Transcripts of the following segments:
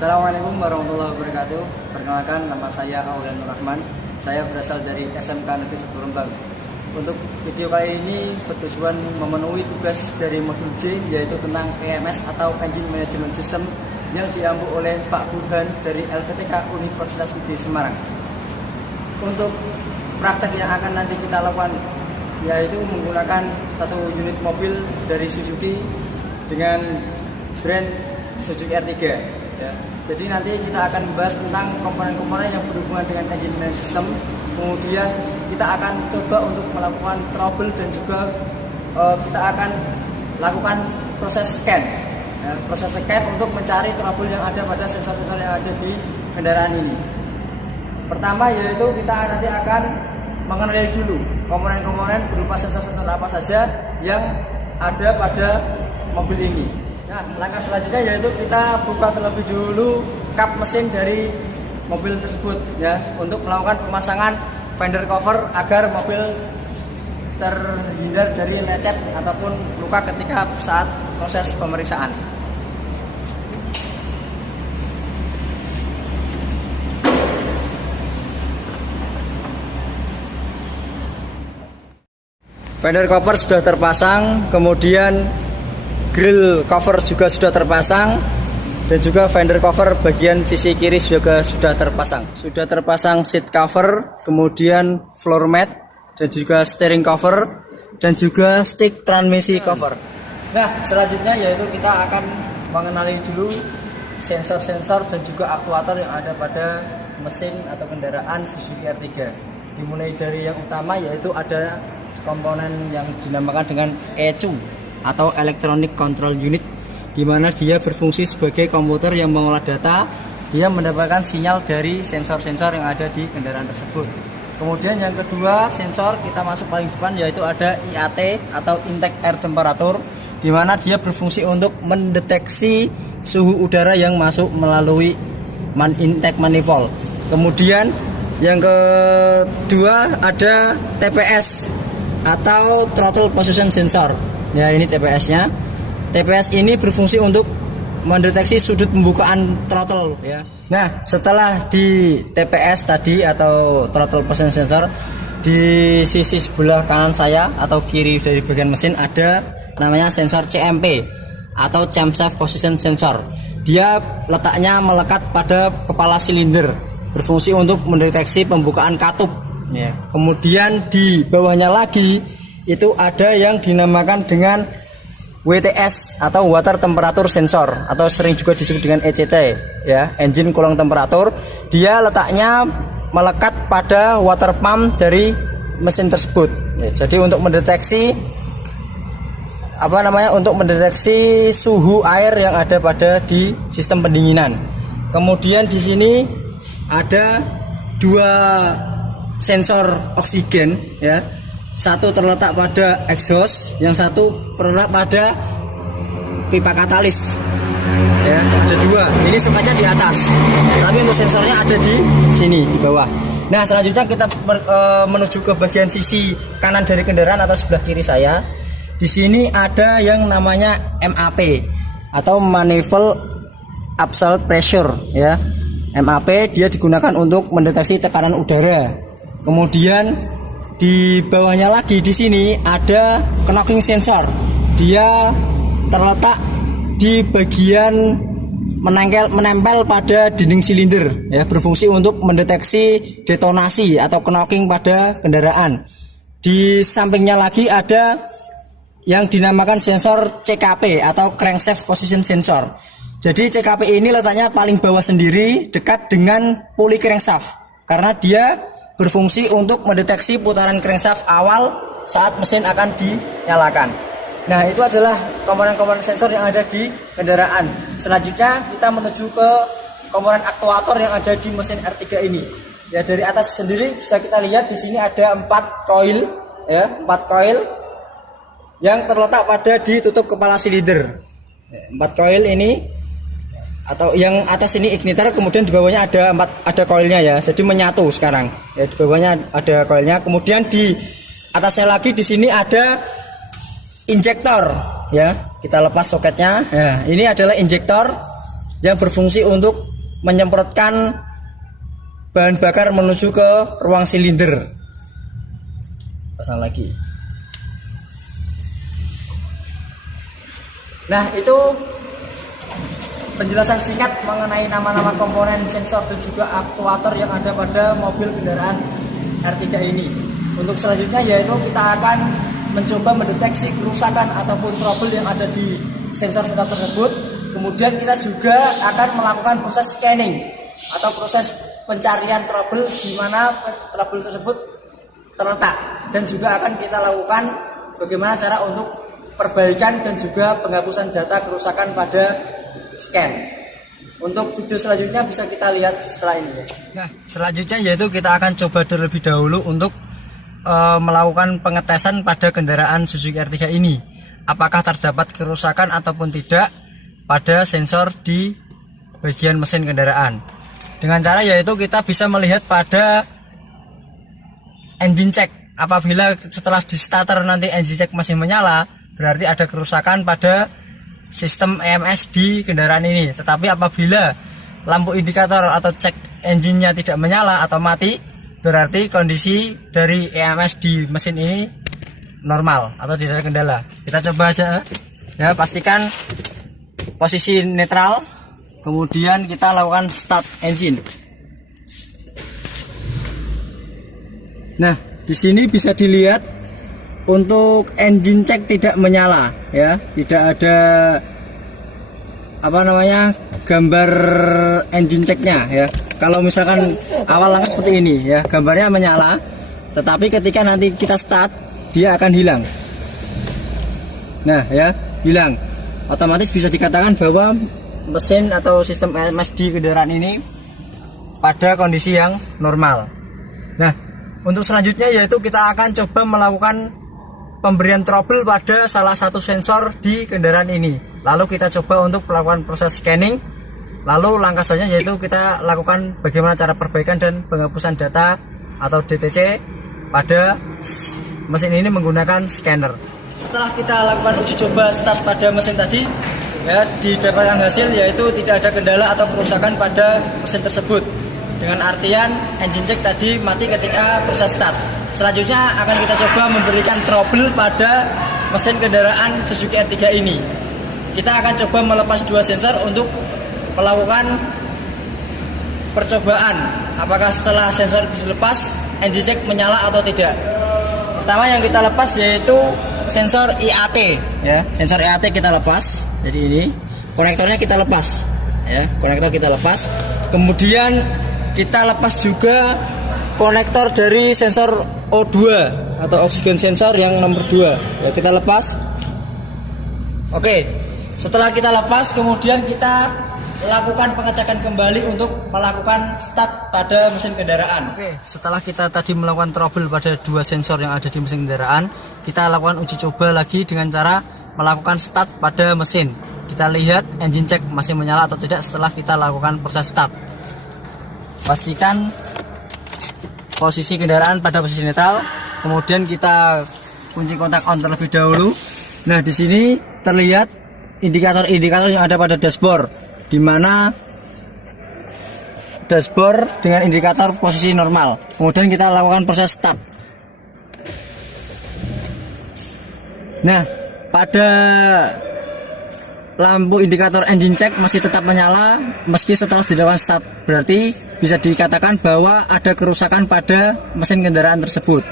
Assalamualaikum warahmatullahi wabarakatuh. Perkenalkan, nama saya Aulia Nur Rahman. Saya berasal dari SMK Negeri 1 Rembang. Untuk video kali ini bertujuan memenuhi tugas dari modul J, yaitu tentang EMS atau Engine Management System yang diampu oleh Pak Burhan dari LPTK Universitas Negeri Semarang. Untuk praktek yang akan nanti kita lakukan yaitu menggunakan satu unit mobil dari Suzuki dengan brand Suzuki R3 ya. Jadi nanti kita akan membahas tentang komponen-komponen yang berhubungan dengan engine management system. Kemudian kita akan coba untuk melakukan trouble dan juga kita akan lakukan proses scan ya, proses scan untuk mencari trouble yang ada pada sensor-sensor yang ada di kendaraan ini. Pertama yaitu kita nanti akan mengenali dulu komponen-komponen berupa sensor-sensor apa saja yang ada pada mobil ini. Nah, langkah selanjutnya yaitu kita buka terlebih dulu kap mesin dari mobil tersebut ya, untuk melakukan pemasangan fender cover agar mobil terhindar dari lecet ataupun luka ketika saat proses pemeriksaan. Fender cover sudah terpasang, kemudian grill cover juga sudah terpasang, dan juga fender cover bagian sisi kiri juga sudah terpasang. Sudah terpasang seat cover, kemudian floor mat, dan juga steering cover, dan juga stick transmisi cover. Nah, selanjutnya yaitu kita akan mengenali dulu sensor-sensor dan juga aktuator yang ada pada mesin atau kendaraan Suzuki R3. Dimulai dari yang utama yaitu ada komponen yang dinamakan dengan ECU atau Electronic Control Unit, di mana dia berfungsi sebagai komputer yang mengolah data. Dia mendapatkan sinyal dari sensor-sensor yang ada di kendaraan tersebut. Kemudian yang kedua, sensor kita masuk paling depan yaitu ada IAT atau Intake Air Temperature, di mana dia berfungsi untuk mendeteksi suhu udara yang masuk melalui intake manifold. Kemudian yang kedua ada TPS atau Throttle Position Sensor. Ya, ini TPS-nya. TPS ini berfungsi untuk mendeteksi sudut pembukaan throttle ya. Nah, setelah di TPS tadi atau Throttle Position Sensor, di sisi sebelah kanan saya atau kiri dari bagian mesin ada namanya sensor CMP atau Camshaft Position Sensor. Dia letaknya melekat pada kepala silinder, berfungsi untuk mendeteksi pembukaan katup ya. Kemudian di bawahnya lagi itu ada yang dinamakan dengan WTS atau Water Temperature Sensor, atau sering juga disebut dengan ECC ya, Engine Cooling Temperature. Dia letaknya melekat pada water pump dari mesin tersebut ya. Jadi untuk mendeteksi untuk mendeteksi suhu air yang ada pada di sistem pendinginan. Kemudian di sini ada dua sensor oksigen ya. Satu terletak pada exhaust, yang satu terletak pada pipa katalis. Ya, ada dua. Ini sengaja di atas, tapi untuk sensornya ada di sini di bawah. Nah, selanjutnya kita menuju ke bagian sisi kanan dari kendaraan atau sebelah kiri saya. Di sini ada yang namanya MAP atau Manifold Absolute Pressure ya. MAP dia digunakan untuk mendeteksi tekanan udara. Kemudian di bawahnya lagi di sini ada knocking sensor. Dia terletak di bagian menempel pada dinding silinder ya, berfungsi untuk mendeteksi detonasi atau knocking pada kendaraan. Di sampingnya lagi ada yang dinamakan sensor CKP atau Crankshaft Position Sensor. Jadi CKP ini letaknya paling bawah sendiri dekat dengan pulley crankshaft, karena dia berfungsi untuk mendeteksi putaran crankshaft awal saat mesin akan dinyalakan. Nah, itu adalah komponen-komponen sensor yang ada di kendaraan. Selanjutnya kita menuju ke komponen aktuator yang ada di mesin R3 ini. Ya, dari atas sendiri bisa kita lihat di sini ada 4 coil ya, 4 coil yang terletak pada di tutup kepala silinder. 4 coil ini, atau yang atas ini igniter, kemudian di bawahnya ada koilnya ya, jadi menyatu sekarang ya, di bawahnya ada koilnya. Kemudian di atasnya lagi di sini ada injektor ya, kita lepas soketnya ya. Ini adalah injektor yang berfungsi untuk menyemprotkan bahan bakar menuju ke ruang silinder. Pasang lagi. Nah, itu penjelasan singkat mengenai nama-nama komponen sensor dan juga aktuator yang ada pada mobil kendaraan R3 ini. Untuk selanjutnya yaitu kita akan mencoba mendeteksi kerusakan ataupun trouble yang ada di sensor-sensor tersebut. Kemudian kita juga akan melakukan proses scanning atau proses pencarian trouble di mana trouble tersebut terletak, dan juga akan kita lakukan bagaimana cara untuk perbaikan dan juga penghapusan data kerusakan pada scan. Untuk video selanjutnya bisa kita lihat setelah ini. Nah, selanjutnya yaitu kita akan coba terlebih dahulu untuk melakukan pengetesan pada kendaraan Suzuki R3 ini, apakah terdapat kerusakan ataupun tidak pada sensor di bagian mesin kendaraan. Dengan cara yaitu kita bisa melihat pada engine check. Apabila setelah di starter nanti engine check masih menyala, berarti ada kerusakan pada sistem EMS di kendaraan ini. Tetapi apabila lampu indikator atau cek engine-nya tidak menyala atau mati, berarti kondisi dari EMS di mesin ini normal atau tidak ada kendala. Kita coba aja ya, pastikan posisi netral, kemudian kita lakukan start engine. Nah, di sini bisa dilihat untuk engine check tidak menyala ya, tidak ada gambar engine checknya ya. Kalau misalkan awal langkah seperti ini ya, gambarnya menyala, tetapi ketika nanti kita start dia akan hilang. Nah ya, hilang. Otomatis bisa dikatakan bahwa mesin atau sistem EMS di kendaraan ini pada kondisi yang normal. Nah, untuk selanjutnya yaitu kita akan coba melakukan pemberian trouble pada salah satu sensor di kendaraan ini. Lalu kita coba untuk melakukan proses scanning. Lalu langkah selanjutnya yaitu kita lakukan bagaimana cara perbaikan dan penghapusan data atau DTC pada mesin ini menggunakan scanner. Setelah kita lakukan uji coba start pada mesin tadi ya, didapatkan hasil yaitu tidak ada kendala atau kerusakan pada mesin tersebut. Dengan artian engine check tadi mati ketika proses start. Selanjutnya akan kita coba memberikan trouble pada mesin kendaraan Suzuki R3 ini. Kita akan coba melepas dua sensor untuk melakukan percobaan apakah setelah sensor itu dilepas engine check menyala atau tidak. Pertama yang kita lepas yaitu sensor IAT ya. Sensor IAT kita lepas. Jadi ini konektornya kita lepas ya, konektor kita lepas. Kemudian kita lepas juga konektor dari sensor O2 atau oksigen sensor yang nomor 2 ya, kita lepas. Oke, setelah kita lepas kemudian kita lakukan pengecekan kembali untuk melakukan start pada mesin kendaraan. Oke, setelah kita tadi melakukan trouble pada dua sensor yang ada di mesin kendaraan, kita lakukan uji coba lagi dengan cara melakukan start pada mesin. Kita lihat engine check masih menyala atau tidak setelah kita lakukan proses start. Pastikan posisi kendaraan pada posisi netral, kemudian kita kunci kontak on terlebih dahulu. Nah, di sini terlihat indikator-indikator yang ada pada dashboard, di mana dashboard dengan indikator posisi normal. Kemudian kita lakukan proses start. Nah, pada lampu indikator engine check masih tetap menyala meski setelah dilakukan start. Berarti bisa dikatakan bahwa ada kerusakan pada mesin kendaraan tersebut.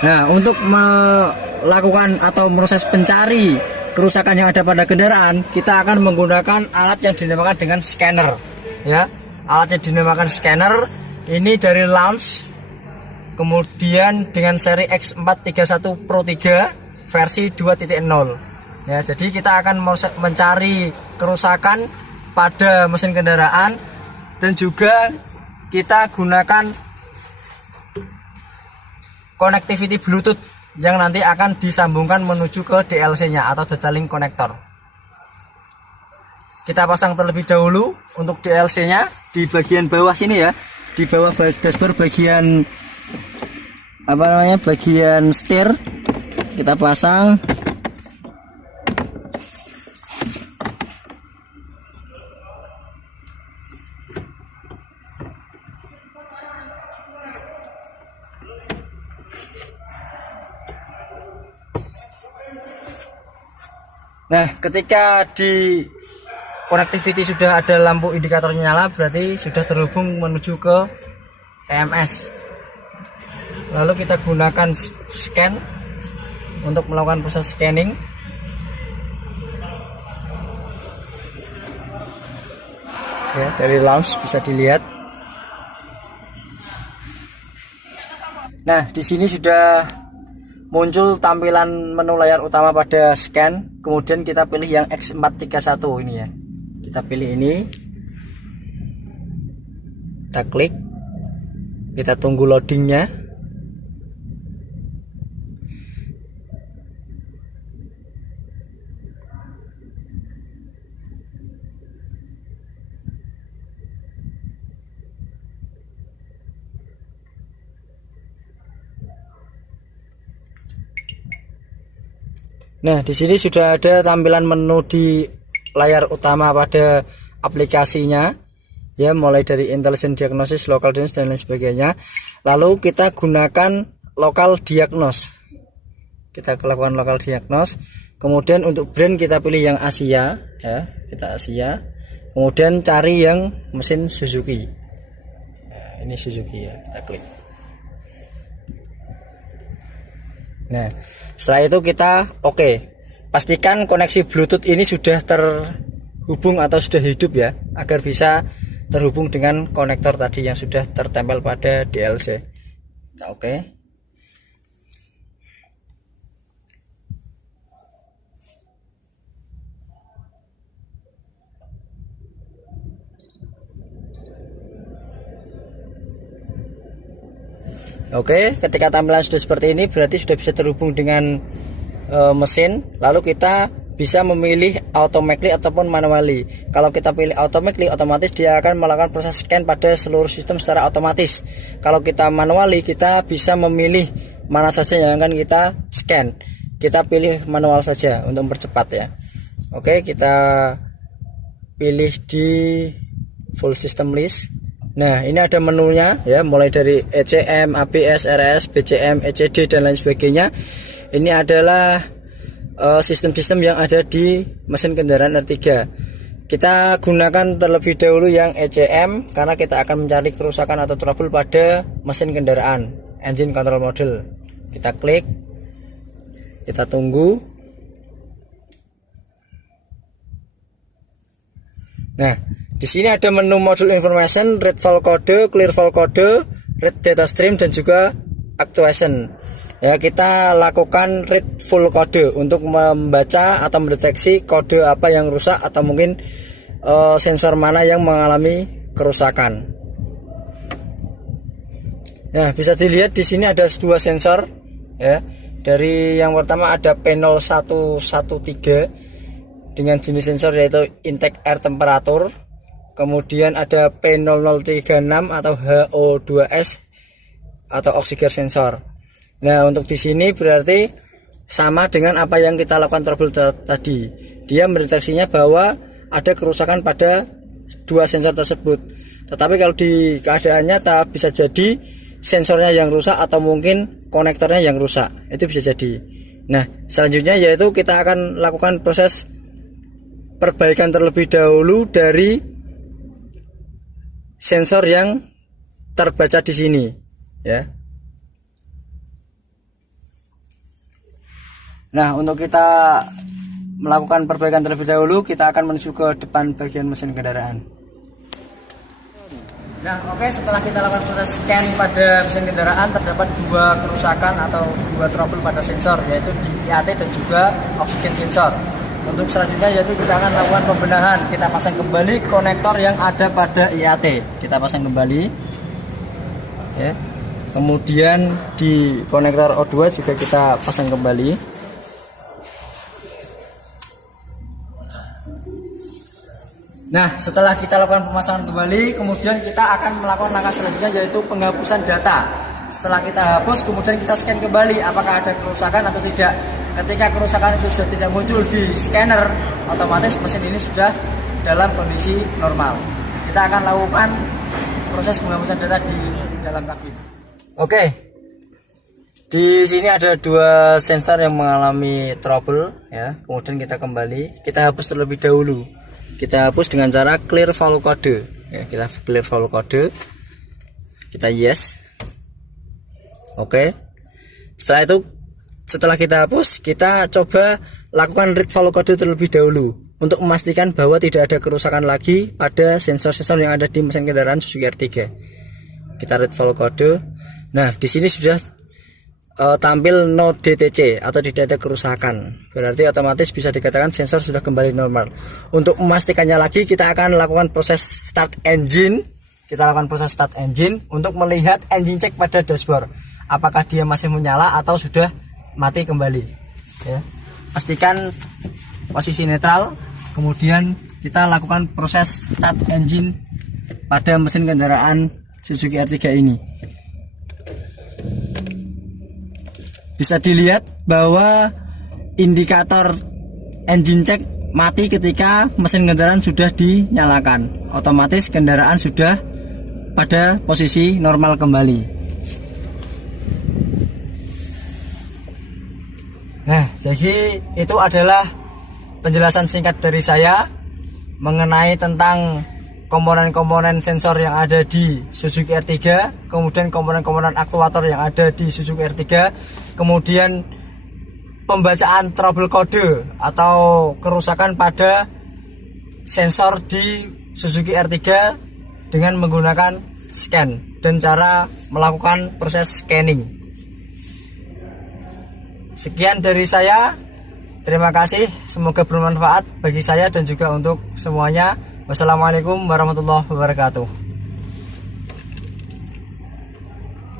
Nah, untuk melakukan atau proses pencari kerusakan yang ada pada kendaraan, kita akan menggunakan alat yang dinamakan dengan scanner ya. Alat yang dinamakan scanner ini dari Launch, kemudian dengan seri X431 Pro 3 versi 2.0 ya. Jadi kita akan mencari kerusakan pada mesin kendaraan, dan juga kita gunakan connectivity Bluetooth yang nanti akan disambungkan menuju ke DLC-nya atau data link connector. Kita pasang terlebih dahulu untuk DLC-nya di bagian bawah sini ya, di bawah dashboard bagian bagian setir kita pasang. Nah, ketika di connectivity sudah ada lampu indikatornya nyala, berarti sudah terhubung menuju ke EMS. Lalu kita gunakan scan untuk melakukan proses scanning. Ya, dari launch bisa dilihat. Nah, di sini sudah muncul tampilan menu layar utama pada scan. Kemudian kita pilih yang X431 ini ya. Kita pilih ini. Kita klik. Kita tunggu loadingnya. Nah, di sini sudah ada tampilan menu di layar utama pada aplikasinya. Ya, mulai dari intelligent diagnosis, local diagnosis dan lain sebagainya. Lalu kita gunakan local diagnose. Kita lakukan local diagnose. Kemudian untuk brand kita pilih yang Asia, ya, kita Asia. Kemudian cari yang mesin Suzuki. Nah, ini Suzuki ya, kita klik. Nah, setelah itu kita oke. Pastikan koneksi Bluetooth ini sudah terhubung atau sudah hidup ya, agar bisa terhubung dengan konektor tadi yang sudah tertempel pada DLC. Kita oke. Oke, ketika tampilan sudah seperti ini berarti sudah bisa terhubung dengan mesin. Lalu kita bisa memilih automatically ataupun manually. Kalau kita pilih automatically, otomatis dia akan melakukan proses scan pada seluruh sistem secara otomatis. Kalau kita manually, kita bisa memilih mana saja yang akan kita scan. Kita pilih manual saja untuk mempercepat ya. Oke, kita pilih di full system list. Nah, ini ada menunya ya, mulai dari ECM, ABS, RS, BCM, ECD dan lain sebagainya. Ini adalah sistem-sistem yang ada di mesin kendaraan R3. Kita gunakan terlebih dahulu yang ECM karena kita akan mencari kerusakan atau trouble pada mesin kendaraan, engine control module. Kita klik. Kita tunggu. Nah, di sini ada menu module information, read file code, clear file code, read data stream dan juga actuation. Ya, kita lakukan read full kode untuk membaca atau mendeteksi kode apa yang rusak atau mungkin sensor mana yang mengalami kerusakan. Nah, bisa dilihat di sini ada dua sensor ya. Dari yang pertama ada P0113 dengan jenis sensor yaitu intake air temperature. Kemudian ada P0036 atau HO2S atau oxygen sensor. Nah, untuk di sini berarti sama dengan apa yang kita lakukan trouble tadi. Dia mendeteksinya bahwa ada kerusakan pada dua sensor tersebut. Tetapi kalau di keadaan nyata bisa jadi sensornya yang rusak atau mungkin konektornya yang rusak. Itu bisa jadi. Nah, selanjutnya yaitu kita akan lakukan proses perbaikan terlebih dahulu dari sensor yang terbaca di sini ya. Nah, untuk kita melakukan perbaikan terlebih dahulu, kita akan menuju ke depan bagian mesin kendaraan. Nah, oke, setelah kita lakukan proses scan pada mesin kendaraan, terdapat dua kerusakan atau dua trouble pada sensor, yaitu di IAT dan juga oksigen sensor. Untuk selanjutnya yaitu kita akan lakukan pembenahan. Kita pasang kembali konektor yang ada pada IAT. Kita pasang kembali. Ya. Kemudian di konektor O2 juga kita pasang kembali. Nah, setelah kita lakukan pemasangan kembali, kemudian kita akan melakukan langkah selanjutnya yaitu penghapusan data. Setelah kita hapus, kemudian kita scan kembali apakah ada kerusakan atau tidak. Ketika kerusakan itu sudah tidak muncul di scanner, otomatis mesin ini sudah dalam kondisi normal. Kita akan lakukan proses penghapusan data di dalam kabin. Oke. Di sini ada dua sensor yang mengalami trouble ya. Kemudian kita kembali, kita hapus terlebih dahulu. Kita hapus dengan cara clear value code. Ya, kita clear value code. Kita yes. Oke. Setelah kita hapus, kita coba lakukan read value code terlebih dahulu untuk memastikan bahwa tidak ada kerusakan lagi pada sensor-sensor yang ada di mesin kendaraan Suzuki R3. Kita read value code. Nah, di sini sudah tampil no DTC atau tidak ada kerusakan, berarti otomatis bisa dikatakan sensor sudah kembali normal. Untuk memastikannya lagi, kita akan lakukan proses start engine. Untuk melihat engine check pada dashboard, apakah dia masih menyala atau sudah mati kembali ya. Pastikan posisi netral, kemudian kita lakukan proses start engine pada mesin kendaraan Suzuki R3 ini. Bisa dilihat bahwa indikator engine check mati ketika mesin kendaraan sudah dinyalakan. Otomatis kendaraan sudah pada posisi normal kembali. Nah, jadi itu adalah penjelasan singkat dari saya mengenai tentang komponen-komponen sensor yang ada di Suzuki R3, kemudian komponen-komponen aktuator yang ada di Suzuki R3, kemudian pembacaan trouble code atau kerusakan pada sensor di Suzuki R3 dengan menggunakan scan dan cara melakukan proses scanning. Sekian dari saya. Terima kasih, semoga bermanfaat bagi saya dan juga untuk semuanya. Wassalamualaikum warahmatullahi wabarakatuh.